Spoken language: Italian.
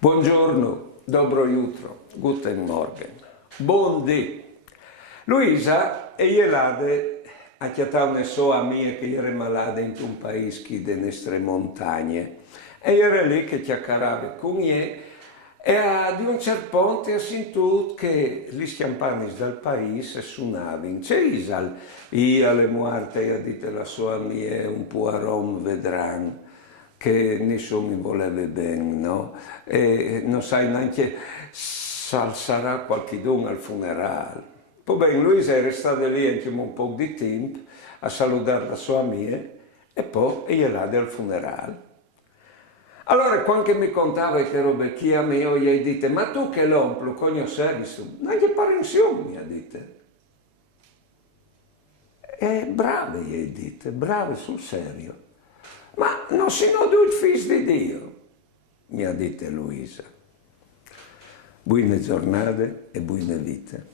Buongiorno, dobro jutro, guten Morgen, buon dì. Luisa e jelade a chiatavne so a mia che era malade in un paese de nostre montagne e era lì che chiacchierava con me e di un certo punto ha sentito che gli campani del paese suonavano. C'è Isal, io le muerte, ha detto la sua mia, un po' a Rom vedranno che nessuno mi voleva bene, no? E non sai neanche se sarà qualcuno al funerale. Poi bene, Luisa è restata lì anche un po' di tempo a salutare la sua amica e poi gliela al funerale. Allora, quando mi contava che robe chi a me, io gli ho detto, ma tu che l'omplo, conoscevi, non gli pare insieme, mi ha detto. E brave, gli ho detto, brave sul serio. Ma non sono due figli di Dio, mi ha detto Luisa. Buone giornate e buone vite.